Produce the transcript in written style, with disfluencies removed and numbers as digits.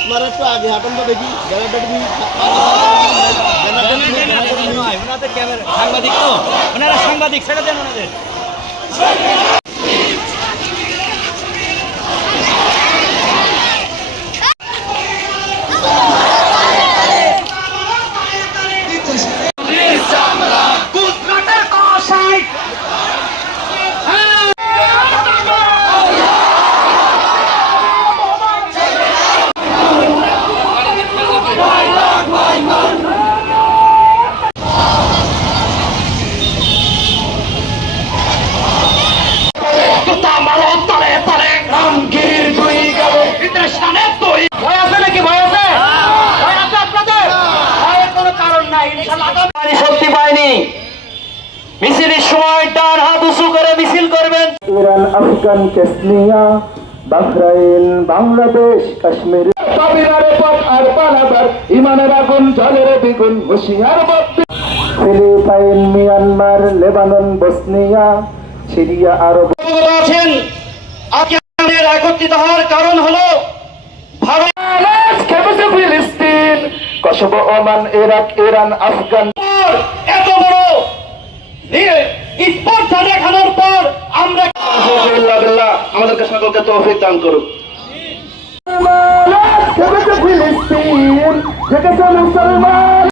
আপনারা একটু আগে হাঁটুন তো দেখি সাংবাদিক তো ওনারা সাংবাদিক ছেড়ে দেন ওনাদের শক্তি পায়নি মিছিলের সময় ডান হাত উঁচু করে মিছিল করবেন। ইরান, আফগান, কেসনিয়া, বাহরাইন, বাংলাদেশ, কাশ্মীর, পাবিরারে পথ আর পালাবার ইমানের আগুন জলের দ্বিগুণ হুঁশিয়ার বদ্দি Philippine, Myanmar, Lebanon, Bosnia, Syria, Arab আছেন। আজকে আমাদের একত্রিত হওয়ার কারণ হলো ভারত, ফিলিস্তিন, Kosovo, Oman, Iraq, Iran, Afghan এত বড় স্পর্ধা দেখানোর পর আমরা আমাদেরকে সকলকে তৌফিক দান করুক। ফিলিস্তিন, মুসলমান